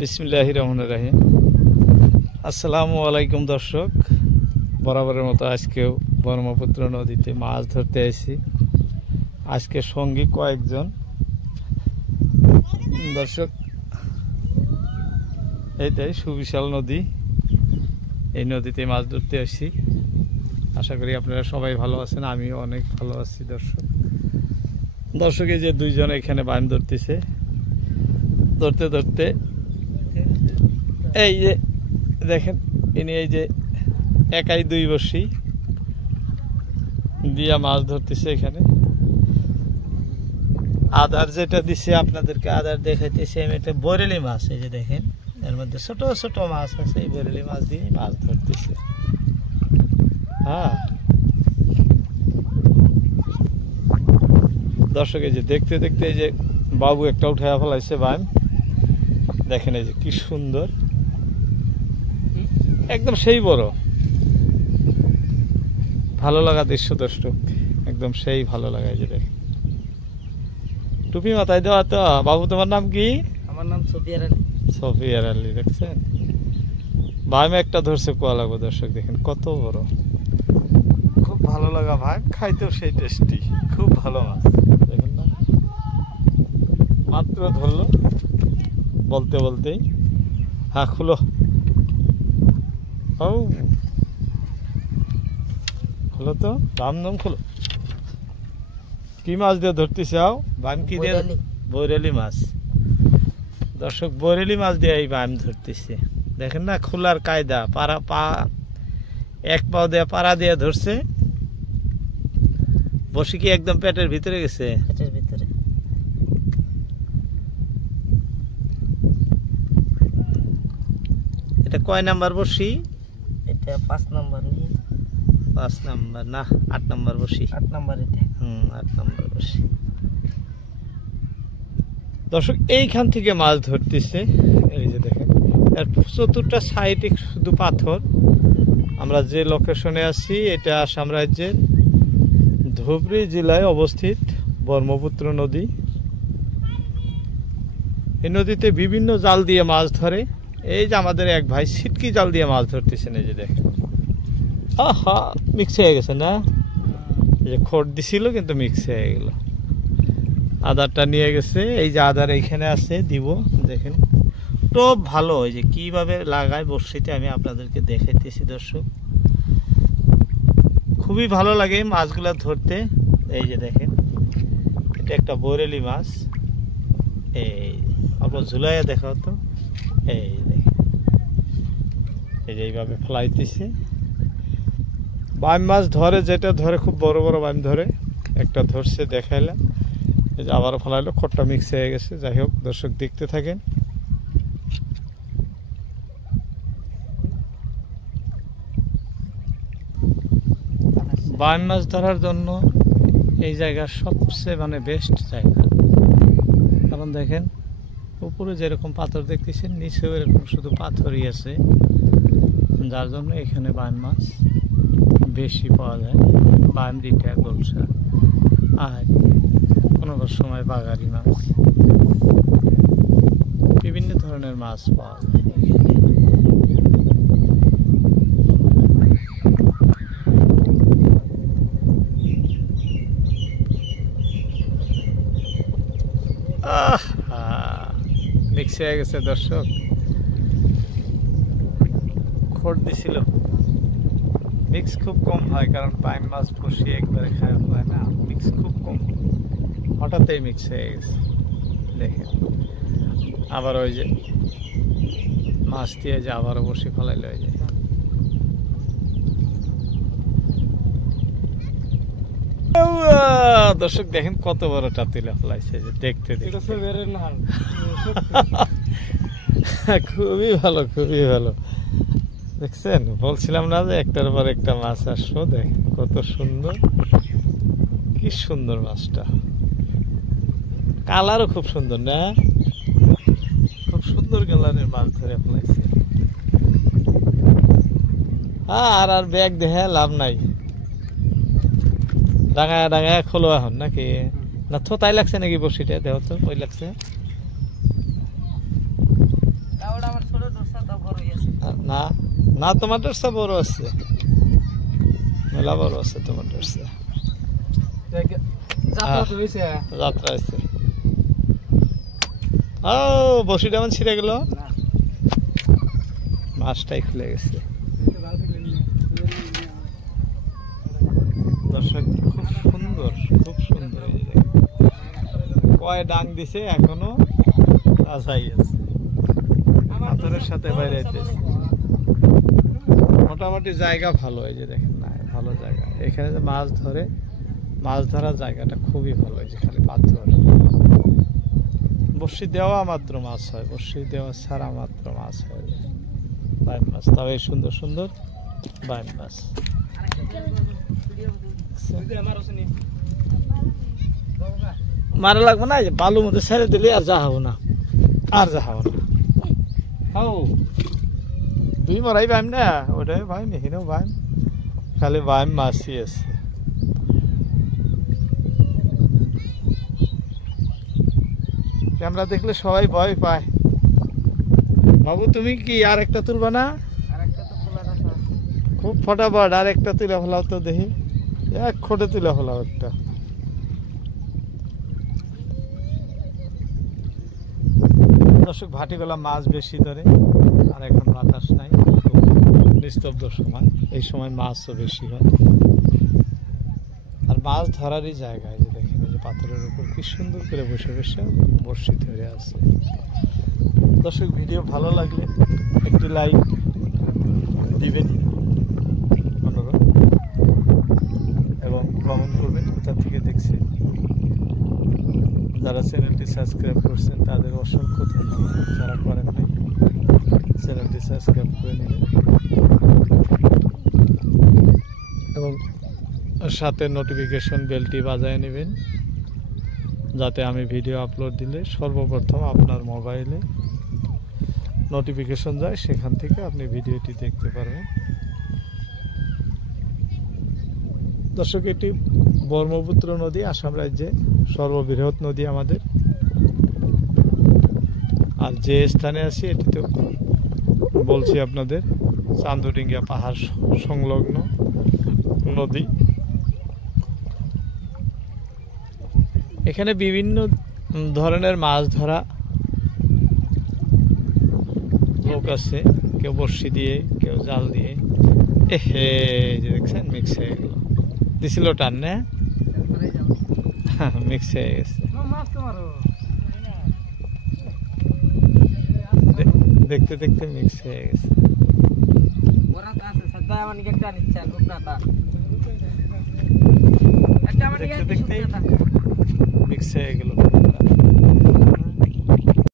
বিসমিল্লাহির রহমানির রহিম। আসসালামু আলাইকুম দর্শক, বরাবরের মতো আজকেও ব্রহ্মপুত্র নদীতে মাছ ধরতে এসেছি। আজকে সঙ্গী কয়েকজন দর্শক। এইটাই সুবিশাল নদী, এই নদীতে মাছ ধরতে এসেছি। আশা করি আপনারা সবাই ভালো আছেন, আমিও অনেক ভালো আছি। দর্শক এই যে দুইজন এখানে বান ধরতেছে, ধরতে ধরতে এই যে দেখেন ইনি এই যে একাই দুই বসি দিয়া মাছ ধরতেছে। এখানে আদার যেটা দিছে আপনাদেরকে আদার দেখাইতেছে, আমি এটা বরেলি মাছ। এই যে দেখেন এর মধ্যে ছোট ছোট মাছ আছে, এই বরেলি মাছ দিয়ে মাছ ধরতেছে। হ্যাঁ দর্শক এই যে দেখতে দেখতে এই যে বাবু একটা উঠাইয়া ফেলাইছে বান। দেখেন এই যে কি সুন্দর, একদম সেই বড় ভালো লাগা দৃশ্য দর্শক, একদম সেই ভালো লাগা। এই যে দেখেন টুপি মাথায় দেওয়া তো। বাবু তোমার নাম কি? আমার নাম সফিয়ার আলী। সফিয়ার আলী। দেখছেন ভাই একটা ধরছে, কোয়া লাগবো দর্শক, দেখেন কত বড়, খুব ভালো লাগা ভাই, খাইতেও সেই টেস্টি, খুব ভালো মাছ। দেখেন না, মাত্র ধরলো বলতে বলতেই। হ্যাঁ খুলো, ও খুলো তো, দাম দাম খুলো। কি মাছ দিয়ে ধরতেছে? আও বান কি দিয়ে? বৈরালি মাছ দর্শক, বৈরালি মাছ দিয়ে এই বান ধরতেছে। দেখেন না খোলার কায়দা, পাড়া পা এক পাও দিয়ে পাড়া দিয়ে ধরছে। বসি কি একদম পেটের ভিতরে গেছে? পেটের ভিতরে। এটা কয় নাম্বার বসি? এটা 5 নাম্বার। 5 নাম্বার না 8 নাম্বার বসি। 8 নাম্বার এটা। 8 নাম্বার বসি। দর্শক এইখান থেকে মাছ ধরতেছে। এই যে দেখেন এর চতুর্থটা সাইডে শুধু পাথর। আমরা যে লোকেশনে আছি এটা আসাম রাজ্যের ধুবড়ী জেলায় অবস্থিত ব্রহ্মপুত্র নদী। এই নদীতে বিভিন্ন জাল দিয়ে মাছ ধরে। এই যে আমাদের এক ভাই ছিটকি জাল দিয়ে মাছ ধরতেছেন। এই যে দেখেন, আহা মিক্স হয়ে গেছে না, এই যে খড় দিছিল কিন্তু মিক্স হয়ে গেল। আদারটা নিয়ে গেছে, এই যে আদার এইখানে আছে দিব। দেখেন টোপ ভালো, এই যে কিভাবে লাগায় বর্ষিতে আমি আপনাদেরকে দেখাইতেছি দর্শক। খুবই ভালো লাগে মাছগুলা ধরতে। এই যে দেখেন এটা একটা বৈরালি মাছ। এই আপনার ঝুলাইয়া দেখাও তো। এই দেখেন এই যে এইভাবে ফেলাইতেছে। বাম মাছ ধরে, যেটা ধরে খুব বড় বড় বাম ধরে। একটা ধরছে দেখাইলাম, এই যে আবারও ফেলাইলো, খড়টা মিক্স হয়ে গেছে। যাই হোক দর্শক দেখতে থাকেন। বাম মাছ ধরার জন্য এই জায়গা সবচেয়ে মানে বেস্ট জায়গা। কারণ দেখেন উপরে যেরকম পাথর দেখতেছেন, নিচেও এরকম শুধু পাথরই আছে, যার জন্য এখানে বাম মাছ বেশি পাওয়া যায়। বাম, রিটা, গোলসা আর কোনো সময় বাগারি মাছ, বিভিন্ন ধরনের মাছ পাওয়া যায় এখানে। মিক্স হয়ে গেছে দর্শক, খড় দিছিল। মিক্স খুব কম হয়, কারণ বাইম মাছ বসিয়ে একবারে খাওয়া হয় না, মিক্স খুব কম। হঠাৎই মিক্স হয়ে গেছে। দেখেন আবার ওই যে মাছ দিয়ে যে আবারও বসে ফেলাইলো। ওই যে দর্শক দেখেন কত বড় টাতিলা ফেলাইছে, যে দেখতে খুবই ভালো, খুবই ভালো। দেখছেন বলছিলাম না যে একটার পর একটা মাছ আসবো। দেখেন কত সুন্দর, কি সুন্দর মাছটা, কালারও খুব সুন্দর না, খুব সুন্দর কালারের মাছ ধরে ফেলাইছে। আর ব্যাগ দেখে লাভ নাই, ডাঙায় ডাঙায় খোলো এখন নাকি না? থোতাই লাগছে নাকি বসিটা? দেহ তো ওই লাগছে। না না টমেটোর সব বড় আছে, মেলা বড় আছে টমেটোর সে। যাত্রা আছে। ও বসিটা আমার ছিঁড়ে গেল, মাছটাই খুলে গেছে। দর্শক খুব সুন্দর, খুব সুন্দর। এই যে কয় ডাং দিছে এখনো আছাই আছে, পাথরের সাথে বাইরে আইতেছে। মোটামুটি জায়গা ভালো, এই যে দেখেন না, ভালো জায়গা। এখানে যে মাছ ধরে, মাছ ধরার জায়গাটা খুবই ভালো। এই যে খালি পাথর, বড়শি দেওয়া মাত্র মাছ হয়, বড়শি দেওয়া ছাড়া মাত্র মাছ হয়। বাইম মাছ, তবে সুন্দর সুন্দর বাইম মাছ। মারা লাগবে না, বালুর মধ্যে ছেড়ে দিলে আর যা হবো না, আর যা হবো না। হাও দুই মরাই বাইম না, ওটাই বাইম, এখানেও বাইম, খালি বাইম মাছই আছে। ক্যামেরা দেখলে সবাই ভয় পায়। বাবু তুমি কি আর একটা তুলবা না? খুব ফটাফট আর একটা তুলে ফেলাও তো, দেখি এক খোটে তুলে ফেলাও একটা। দর্শক ভাটিবেলা মাছ বেশি ধরে, আর এখন বাতাস নাই, নিস্তব্ধ সময়, এই সময় মাছও বেশি হয়। আর মাছ ধরারই জায়গায় যে দেখেন, এই যে পাথরের উপর কি সুন্দর করে বসে বসে বড়শি ধরে আছে। দর্শক ভিডিও ভালো লাগলে একটি লাইক দিবেন অনুরোধ, এবং কমেন্ট করবেন কোথা থেকে দেখছেন। যারা চ্যানেলটি সাবস্ক্রাইব করছেন তাদের অসংখ্য ধন্যবাদ, যারা করেন নাই চ্যানেলটি সাবস্ক্রাইব করে নেবেন, এবং সাথে নোটিফিকেশন বেলটি বাজায় নেবেন, যাতে আমি ভিডিও আপলোড দিলে সর্বপ্রথম আপনার মোবাইলে নোটিফিকেশন যায়, সেখান থেকে আপনি ভিডিওটি দেখতে পারবেন। দর্শক এটি ব্রহ্মপুত্র নদী, আসাম রাজ্যে সর্ববৃহৎ নদী আমাদের। আর যে স্থানে আছি এটি তো বলছি আপনাদের চান্দুডিঙ্গা পাহাড় সংলগ্ন নদী। এখানে বিভিন্ন ধরনের মাছ ধরা লোক আছে, কেউ বড়শি দিয়ে, কেউ জাল দিয়ে। এহে যে দেখছেন মিক্স হয়ে গেল, দিছিল টান না, মিক্স হয়ে গেছে। দেখতে দেখতে মিক্স হয়ে গেছে, দেখতে দেখতে মিক্স হয়ে গেল।